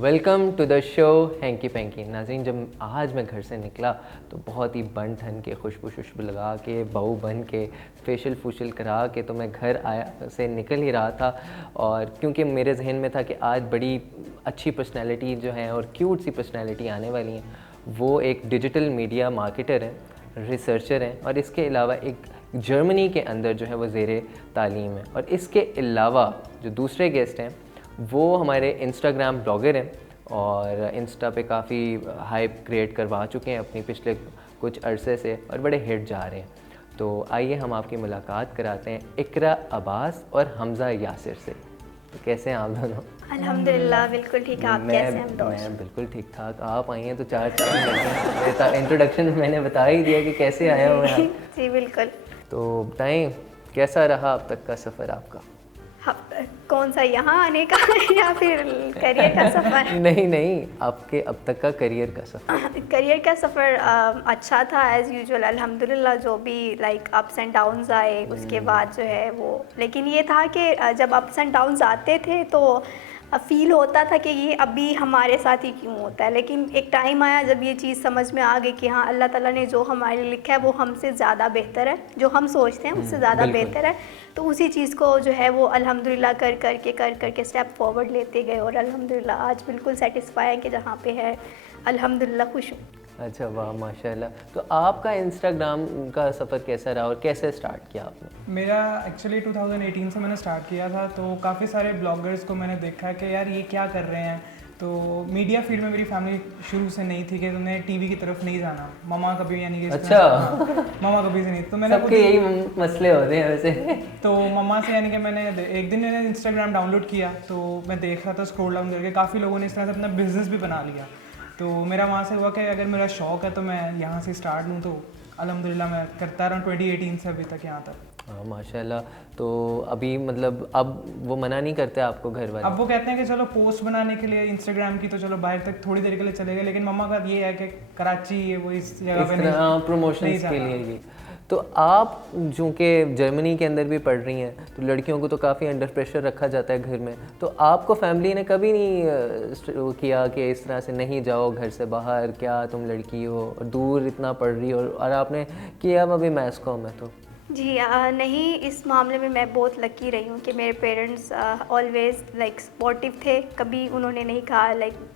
Welcome to the show hanky panky. नाज़रीन, जब आज मैं घर से निकला तो बहुत ही बन ठन के खुशबू लगा के बहू बन के फेशियल फूशियल करा के तो मैं घर आया से निकल ही रहा था। और क्योंकि मेरे जहन में था कि आज बड़ी अच्छी पर्सनैलिटी जो हैं और क्यूट सी पर्सनैलिटी आने वाली हैं, वो एक डिजिटल मीडिया मार्केटर हैं, रिसर्चर हैं और इसके अलावा एक जर्मनी के अंदर जो है वो ज़ेरे तालीम है। और इसके अलावा जो दूसरे गेस्ट हैं वो हमारे इंस्टाग्राम ब्लॉगर हैं और इंस्टा पे काफ़ी हाइप क्रिएट करवा चुके हैं अपनी पिछले कुछ अरसे से और बड़े हिट जा रहे हैं। तो आइए हम आपकी मुलाकात कराते हैं इकरा अब्बास और हमज़ा यासिर से। तो कैसे हैं आप दोनों? अल्हम्दुलिल्लाह बिल्कुल ठीक है। आप कैसे हैं? मैं बिल्कुल ठीक ठाक। आप आई हैं तो चार इंट्रोडक्शन में मैंने बता ही दिया कि कैसे आया हूँ मैं। जी बिल्कुल। तो बताएं कैसा रहा अब तक का सफ़र आपका? कौन सा, यहाँ आने का या फिर करियर का सफ़र? नहीं, आपके अब तक का करियर का सफ़र। करियर का सफ़र अच्छा था एज़ यूजुअल अल्हम्दुलिल्लाह। जो भी लाइक अप्स एंड डाउन्स आए उसके बाद जो है वो, लेकिन ये था कि जब अप्स एंड डाउन्स आते थे तो फ़ील होता था कि ये अभी हमारे साथ ही क्यों होता है। लेकिन एक टाइम आया जब ये चीज़ समझ में आ गई कि हाँ, अल्लाह ताला ने जो हमारे लिए लिखा है वो हमसे ज़्यादा बेहतर है, जो हम सोचते हैं उससे ज़्यादा बेहतर है। तो उसी चीज़ को जो है वो अल्हम्दुलिल्लाह कर के स्टेप फॉरवर्ड लेते गए और अल्हम्दुलिल्लाह आज बिल्कुल सेटिस्फाई है कि जहाँ पे है अल्हम्दुलिल्लाह खुश हूँ। अच्छा, वाह माशाल्लाह। तो आपका इंस्टाग्राम का सफ़र कैसा रहा और कैसे स्टार्ट किया आपने? मेरा एक्चुअली 2018 से मैंने स्टार्ट किया था। तो काफ़ी सारे ब्लॉगर्स को मैंने देखा कि यार ये क्या कर रहे हैं। तो मीडिया फील्ड में मेरी फैमिली शुरू से नहीं थी कि उन्हें टीवी की तरफ नहीं जाना। मामा कभी यानी कि अच्छा मामा कभी से नहीं। तो मैंने सबके यही मसले होते हैं वैसे। तो मम्मा से यानी कि मैंने एक दिन मैंने इंस्टाग्राम डाउनलोड किया तो मैं देख रहा था स्क्रॉल डाउन करके काफ़ी लोगों ने इस तरह से अपना बिजनेस भी बना लिया। तो मेरा वहाँ से हुआ कि अगर मेरा शौक़ है तो मैं यहाँ से स्टार्ट लूँ। तो अल्हम्दुलिल्लाह मैं करता रहा 2018 से अभी तक यहाँ तक। हाँ माशाल्लाह। तो अभी मतलब अब वो मना नहीं करते आपको घर वाले? अब वो कहते हैं कि चलो पोस्ट बनाने के लिए इंस्टाग्राम की तो चलो बाहर तक थोड़ी देर के लिए चले गए, लेकिन मम्मा का ये है कि कराची ये वो इस जगह पे नहीं प्रमोशंस के लिए ही। तो आप चूँकि जर्मनी के अंदर भी पढ़ रही हैं तो लड़कियों को तो काफ़ी अंडर प्रेशर रखा जाता है घर में, तो आपको फैमिली ने कभी नहीं किया कि इस तरह से नहीं जाओ घर से बाहर, क्या तुम लड़की हो और दूर इतना पढ़ रही हो और आपने किया अभी मैथ्स कॉम है तो? जी नहीं, इस मामले में मैं बहुत लकी रही हूँ कि मेरे पेरेंट्स ऑलवेज़ लाइक सपोर्टिव थे। कभी उन्होंने नहीं कहा, लाइक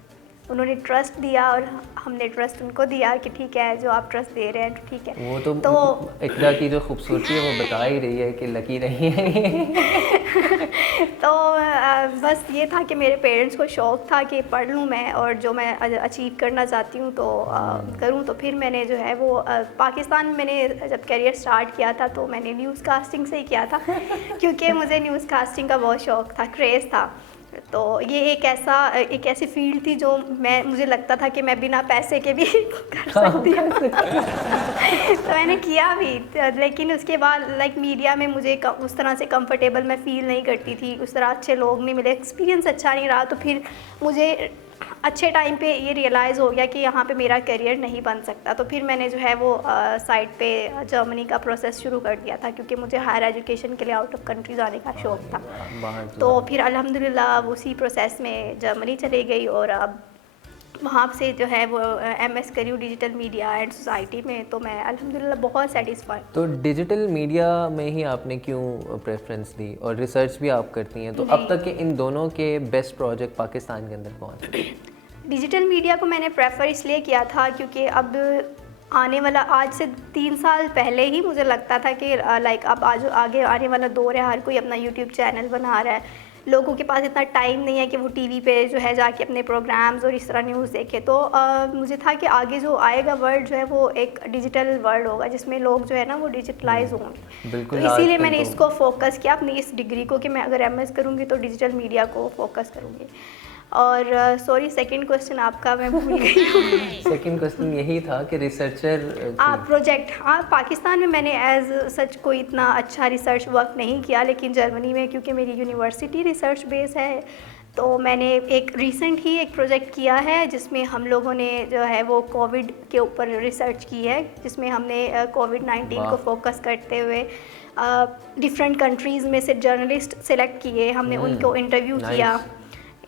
उन्होंने ट्रस्ट दिया और हमने ट्रस्ट उनको दिया कि ठीक है जो आप ट्रस्ट दे रहे हैं तो ठीक है। वो तो इकरा की जो खूबसूरती है वो बता ही रही है कि लकी रही है। तो बस ये था कि मेरे पेरेंट्स को शौक़ था कि पढ़ लूँ मैं और जो मैं अचीव करना चाहती हूँ तो करूँ। तो फिर मैंने जो है वो पाकिस्तान में मैंने जब करियर स्टार्ट किया था तो मैंने न्यूज़ कास्टिंग से ही किया था क्योंकि मुझे न्यूज़ कास्टिंग का बहुत शौक़ था, क्रेज़ था। तो ये एक ऐसी फील्ड थी जो मुझे लगता था कि मैं बिना पैसे के भी कर सकती हूँ। तो मैंने किया भी, लेकिन उसके बाद लाइक मीडिया में मुझे उस तरह से कंफर्टेबल मैं फ़ील नहीं करती थी, उस तरह अच्छे लोग नहीं मिले, एक्सपीरियंस अच्छा नहीं रहा। तो फिर मुझे अच्छे टाइम पे ये रियलाइज़ हो गया कि यहाँ पे मेरा करियर नहीं बन सकता। तो फिर मैंने जो है वो साइड पे जर्मनी का प्रोसेस शुरू कर दिया था क्योंकि मुझे हायर एजुकेशन के लिए आउट ऑफ कंट्री जाने का शौक़ था। तो फिर अल्हम्दुलिल्लाह उसी प्रोसेस में जर्मनी चली गई और अब वहाँ से जो है वो MS करी हूँ डिजिटल मीडिया एंड सोसाइटी में। तो मैं अल्हम्दुलिल्लाह बहुत सेटिस्फाई। तो डिजिटल मीडिया में ही आपने क्यों प्रेफरेंस दी और रिसर्च भी आप करती हैं, तो अब तक के इन दोनों के बेस्ट प्रोजेक्ट पाकिस्तान के अंदर कौन से? डिजिटल मीडिया को मैंने प्रेफर इसलिए किया था क्योंकि अब आने वाला, आज से 3 साल पहले ही मुझे लगता था कि लाइक अब आगे आने वाला दौर है, हर कोई अपना यूट्यूब चैनल बना रहा है, लोगों के पास इतना टाइम नहीं है कि वो टीवी पे जो है जाके अपने प्रोग्राम्स और इस तरह न्यूज़ देखे। तो मुझे था कि आगे जो आएगा वर्ल्ड जो है वो एक डिजिटल वर्ल्ड होगा जिसमें लोग जो है ना वो डिजिटलाइज होंगे। तो इसीलिए मैंने इसको फोकस किया अपनी इस डिग्री को कि मैं अगर MS करूँगी तो डिजिटल मीडिया को फोकस करूँगी। और सॉरी, सेकंड क्वेश्चन आपका मैं भूल गई हूँ। सेकंड क्वेश्चन यही था कि रिसर्चर प्रोजेक्ट, हाँ पाकिस्तान में मैंने एज सच कोई इतना अच्छा रिसर्च वर्क नहीं किया, लेकिन जर्मनी में क्योंकि मेरी यूनिवर्सिटी रिसर्च बेस है तो मैंने एक रिसेंट ही एक प्रोजेक्ट किया है जिसमें हम लोगों ने जो है वो कोविड के ऊपर रिसर्च की है, जिसमें हमने कोविड-19 को फोकस करते हुए डिफरेंट कंट्रीज़ में से जर्नलिस्ट सेलेक्ट किए, हमने उनको इंटरव्यू किया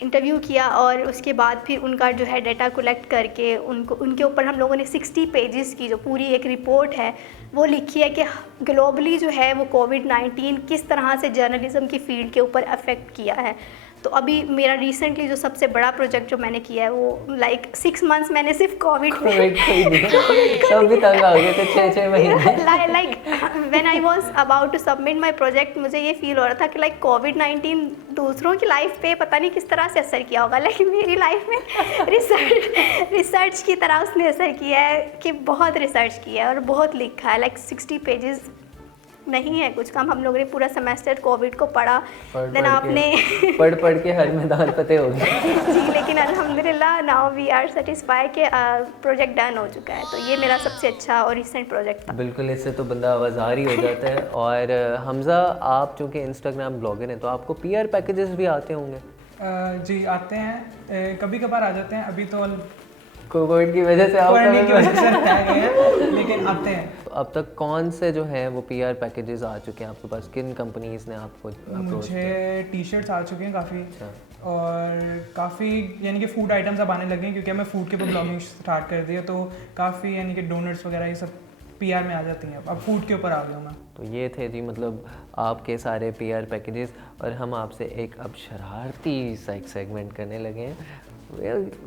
इंटरव्यू किया और उसके बाद फिर उनका जो है डाटा कलेक्ट करके उनके ऊपर हम लोगों ने 60 पेजेस की जो पूरी एक रिपोर्ट है वो लिखी है कि ग्लोबली जो है वो कोविड-19 किस तरह से जर्नलिज़्म की फ़ील्ड के ऊपर अफेक्ट किया है। तो अभी मेरा रिसेंटली जो सबसे बड़ा प्रोजेक्ट जो मैंने किया है वो लाइक 6 मंथ्स मैंने सिर्फ कोविड सब भी तंग आ गए थे 6 महीने। Like when I was about to submit my project मुझे ये फील हो रहा था कि लाइक कोविड-19 दूसरों की लाइफ पे पता नहीं किस तरह से असर किया होगा, लेकिन मेरी लाइफ में रिसर्च की तरह उसने असर किया है कि बहुत रिसर्च किया है और बहुत लिखा है। लाइक 60 पेजेस नहीं है कुछ कम। हम लोगों ने पूरा सेमेस्टर कोविड को पढ़ा, देन आपने पढ़ के हर मैदान फतेह हो गया। जी, लेकिन अल्हम्दुलिल्लाह नाउ वी आर सेटिस्फाइड कि प्रोजेक्ट डन हो चुका है। तो ये मेरा सबसे अच्छा और रिसेंट प्रोजेक्ट था। बिल्कुल, इससे तो बंदा आवाज़ार ही हो जाता है। और हमज़ा, आप चूँकि इंस्टाग्राम ब्लॉगर हैं तो आपको पीआर पैकेजेस भी आते होंगे? जी आते हैं, कभी कभार आ जाते हैं। अभी तो कोविड की वजह से लेकिन आते हैं। तो अब तक कौन से जो है वो पीआर पैकेजेस आ चुके हैं आपके पास? किन कंपनीज ने आपको मुझे टी शर्ट्स आ चुके हैं काफ़ी। अच्छा। और काफ़ी यानी कि फूड आइटम्स अब आने लगे हैं क्योंकि मैं फूड के ऊपर ब्लॉगिंग स्टार्ट कर दिया, तो काफ़ी यानी कि डोनट्स वगैरह ये सब पीआर में आ जाती हैं। अब फूड के ऊपर आ गया मैं। तो ये थे जी मतलब आपके सारे पीआर पैकेजेस। और हम आपसे एक अब शरारती सा एक सेगमेंट करने लगे हैं।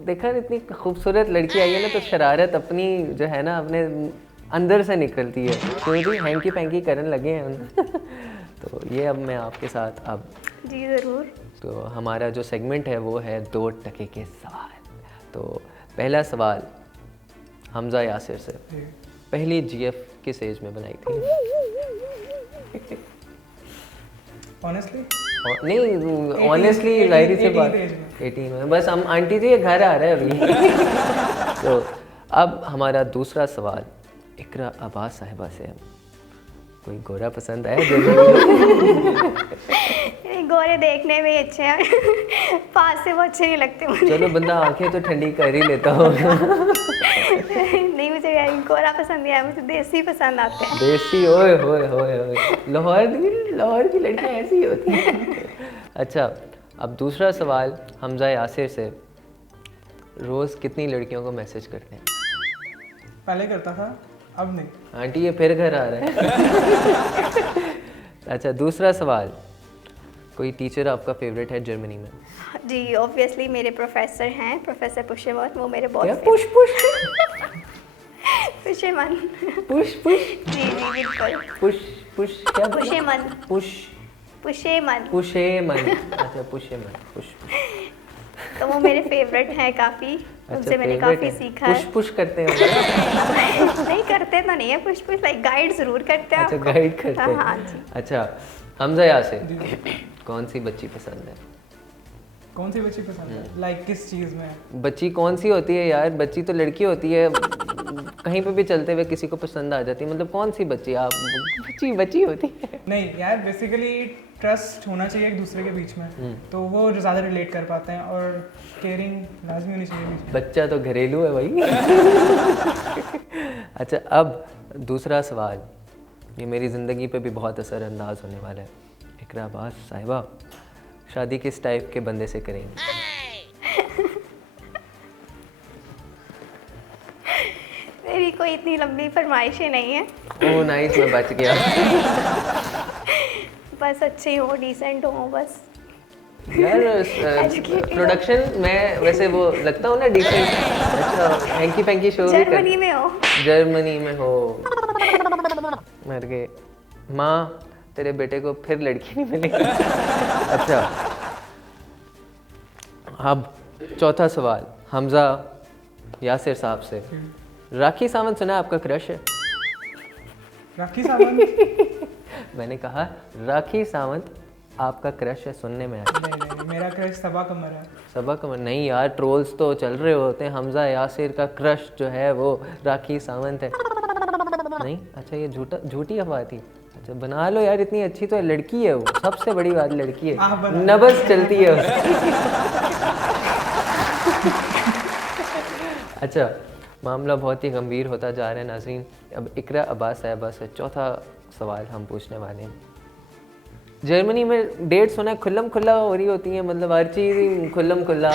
देखा, इतनी खूबसूरत लड़की आई है ना तो शरारत अपनी जो है ना अपने अंदर से निकलती है। क्यों जी, हैंकी पैंकी करने लगे हैं हम। तो ये अब मैं आपके साथ अब जी ज़रूर। तो हमारा जो सेगमेंट है वो है 2 टके के सवाल। तो पहला सवाल हमज़ा यासिर से, पहली जीएफ किस एज में बनाई थी? ऑनेस्टली नहीं, ऑनेस्टली जाहिर सी बात 18 में। बस हम आंटी जी घर आ रहे हैं अभी। तो अब हमारा दूसरा सवाल इकरा अब्बास साहिबा से है, कोई गोरा पसंद आया? गोरे देखने में ही अच्छे हैं, पास से वो अच्छे नहीं लगते मुझे। चलो बंदा आंखें तो ठंडी कर ही लेता हो। नहीं, मुझे गोरा पसंद नहीं है, मुझे देसी पसंद आते हैं। देसी? ओए होए होए होए, लाहौर की लड़कियां ऐसी होती हैं। अच्छा, अब दूसरा सवाल हमज़ा यासिर से, रोज़ कितनी लड़कियों को मैसेज करते हैं? पहले करता था, अब नहीं। आंटी ये फिर घर आ रहा है। अच्छा, दूसरा सवाल, कोई टीचर आपका फेवरेट है जर्मनी में? जी, ऑब्वियसली मेरे प्रोफेसर हैं, प्रोफेसर पुशेमन। वो मेरे बहुत पुश पुशेमन। पुश जी बिल्कुल। पुश क्या? पुशेमन। पुशेमन। अच्छा, पुश। तो वो मेरे फेवरेट हैं काफ़ी। उनसे मैंने काफ़ी सीखा है। पुश करते हैं? नहीं करते तो नहीं है पुश, लाइक गाइड ज़रूर करते हैं। अच्छा, गाइड करते हैं। हाँ जी। अच्छा, हमज़ा यासिर, कौन सी बच्ची पसंद है? कौन सी बच्ची पसंद है? लाइक किस चीज़ में? बच्ची कौन सी होती है यार? बच्ची तो लड़की होती है, कहीं पे भी चलते हुए किसी को पसंद आ जाती है। मतलब कौन सी बच्ची? आप बच्ची होती है? नहीं यार, बेसिकली ट्रस्ट होना चाहिए एक दूसरे के बीच में, तो वो ज़्यादा रिलेट कर पाते हैं। और केयरिंग लाजमी होनी चाहिए बीच में। बच्चा तो घरेलू है भाई। अच्छा, अब दूसरा सवाल, ये मेरी ज़िंदगी पे भी बहुत असरअंदाज होने वाला है। इकरा अब्बास साहिबा शादी किस टाइप के बंदे से करेंगे? मेरी कोई इतनी लंबी फरमाइशें नहीं है। ओह नाइस, मैं बच गया। बस अच्छे हो, डिसेंट हो बस। यार प्रोडक्शन में वैसे वो लगता हूँ ना डिसेंट। अच्छा, हैंकी पैंकी शो भी जर्मनी में हो? जर्मनी में हो? मर गए माँ, तेरे बेटे को फिर लड़की नहीं मिलेगी। अच्छा, अब चौथा सवाल हमज़ा यासिर साहब से, राखी सावंत सुना है आपका क्रश है? राखी सावंत? मैंने कहा राखी सावंत आपका क्रश है, सुनने में आया। नहीं, मेरा क्रश सबा कमर है। सबा कमर? नहीं यार, ट्रोल्स तो चल रहे होते हैं, हमज़ा यासिर का क्रश जो है वो राखी सावंत है। नहीं? अच्छा, ये झूठी अफवाह थी। अच्छा, बना लो यार, इतनी अच्छी तो लड़की है वो, सबसे बड़ी बात लड़की है, नबज़ चलती है अच्छा, मामला बहुत ही गंभीर होता जा रहा है नाज़रीन। अब इकरा अब्बास साहिबा से चौथा सवाल हम पूछने वाले हैं। जर्मनी में डेट सुना है खुल्लम खुल्ला हो रही होती है, मतलब हर चीज़ खुल्लम खुल्ला।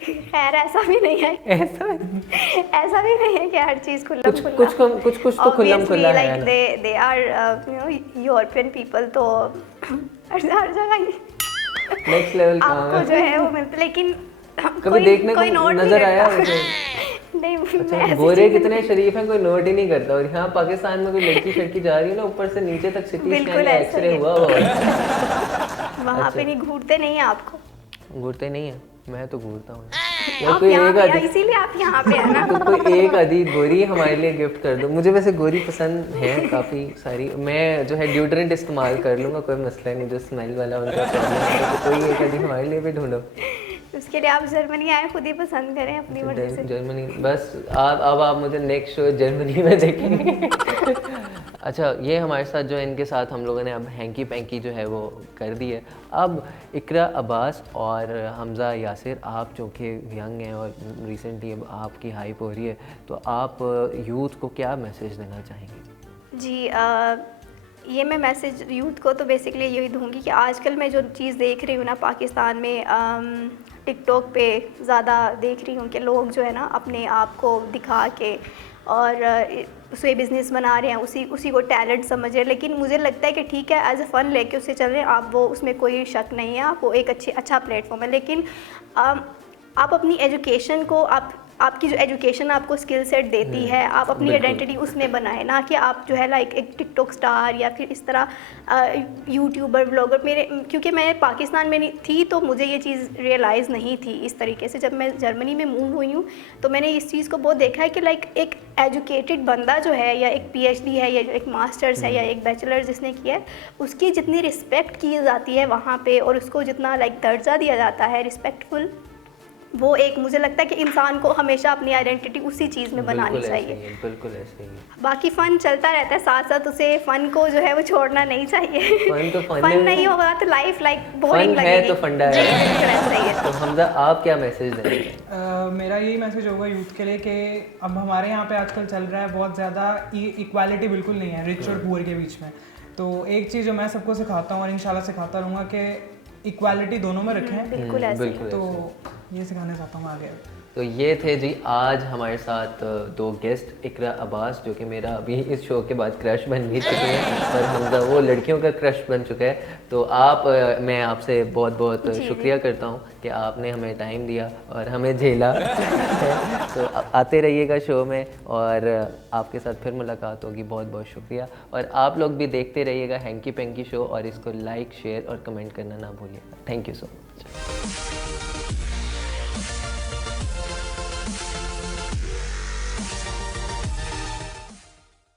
खैर ऐसा भी नहीं है, ऐसा भी नहीं है कि हर चीज़ खुल्लम खुल्ला। कुछ तो खुल्लम खुल्ला है like they are European people, तो हर जगह नेक्स्ट लेवल आपको जो है वो मिलता, लेकिन कभी देखने को नजर आया नहीं। अच्छा, गोरे कितने शरीफ हैं, कोई नोट ही नहीं करता। और यहाँ पाकिस्तान में कोई लड़की शड़की जा रही है ना, ऊपर से नीचे तक सिटी स्कैन या एक्सरे हुआ वहाँ पे नहीं घूरते नहीं है आपको? घूरते नहीं है, मैं तो घूरता हूँ। आप यहाँ इसीलिए आप यहाँ पे है ना। तो कोई एक आधी गोरी हमारे लिए गिफ्ट कर दो। मुझे वैसे गोरी पसंद है काफ़ी सारी, मैं जो है ड्यूड्रेंट इस्तेमाल कर लूँगा, कोई मसला नहीं। जो स्मेल वाला उनका प्रॉब्लम है, तो कोई एक आधी हमारे लिए भी ढूंढो। उसके लिए आप जर्मनी आए, खुद ही पसंद करें अपनी मर्जी से। जर्मनी बस अब आप मुझे नेक्स्ट शो जर्मनी में देखेंगे। अच्छा, ये हमारे साथ जो है, इनके साथ हम लोगों ने अब हैंकी पैंकी जो है वो कर दी है। अब इकरा अब्बास और हमज़ा यासिर, आप जो कि यंग हैं और रिसेंटली अब आपकी हाइप हो रही है, तो आप यूथ को क्या मैसेज देना चाहेंगे? जी ये मैं मैसेज यूथ को तो बेसिकली यही दूंगी कि आजकल मैं जो चीज़ देख रही हूँ ना पाकिस्तान में, टिकटॉक पे ज़्यादा देख रही हूँ कि लोग जो है ना अपने आप को दिखा के और उसे बिज़नेस बना रहे हैं, उसी को टैलेंट समझ रहे हैं। लेकिन मुझे लगता है कि ठीक है, एज ए फ़न लेके उसे चल रहे हैं आप, वो उसमें कोई शक नहीं है, आप वो एक अच्छा प्लेटफॉर्म है। लेकिन आप अपनी एजुकेशन को, आपकी जो एजुकेशन आपको स्किल सेट देती है, आप अपनी आइडेंटिटी उसमें बनाएं, ना कि आप जो है लाइक एक टिकटॉक स्टार या फिर इस तरह यूट्यूबर ब्लॉगर। क्योंकि मैं पाकिस्तान में नहीं थी तो मुझे ये चीज़ रियलाइज़ नहीं थी इस तरीके से। जब मैं जर्मनी में मूव हुई हूँ तो मैंने इस चीज़ को बहुत देखा है कि लाइक एक एजुकेटेड बंदा जो है, या एक PhD है, या एक मास्टर्स है, या एक बैचलर जिसने किया है, उसकी जितनी रिस्पेक्ट की जाती है वहाँ पे, और उसको जितना लाइक दर्जा दिया जाता है रिस्पेक्टफुल, वो एक मुझे लगता है कि इंसान को हमेशा अपनी आइडेंटिटी उसी चीज़ में बनानी चाहिए। बिल्कुल ऐसे ही है। बाकी फ़न चलता रहता है साथ साथ, उसे फ़न को जो है वो छोड़ना नहीं चाहिए। फन नहीं होगा तो लाइफ लाइक बोरिंग लगेगी। है तो फंडा है। तो हमजा, आप क्या मैसेज देंगे? मेरा यही मैसेज होगा यूथ के लिए कि अब हमारे यहाँ पे आजकल चल रहा है बहुत ज़्यादा इक्वालिटी बिल्कुल नहीं है रिच और पुअर के बीच में। तो एक चीज़ जो मैं सबको सिखाता हूँ और इंशाल्लाह सिखाता रहूँगा कि इक्वालिटी दोनों में रखें। बिल्कुल ऐसे। तो ये सिखाना चाहता हूँ आगे। तो ये थे जी आज हमारे साथ दो गेस्ट, इकरा अब्बास जो कि मेरा अभी इस शो के बाद क्रश बन भी चुके हैं, और हमजा वो लड़कियों का क्रश बन चुका है। तो मैं आपसे बहुत बहुत शुक्रिया करता हूँ कि आपने हमें टाइम दिया और हमें झेला। तो आते रहिएगा शो में, और आपके साथ फिर मुलाकात होगी। बहुत बहुत शुक्रिया, और आप लोग भी देखते रहिएगा हैंकी पैंकी शो, और इसको लाइक, शेयर और कमेंट करना ना भूलिएगा। Thank you so much.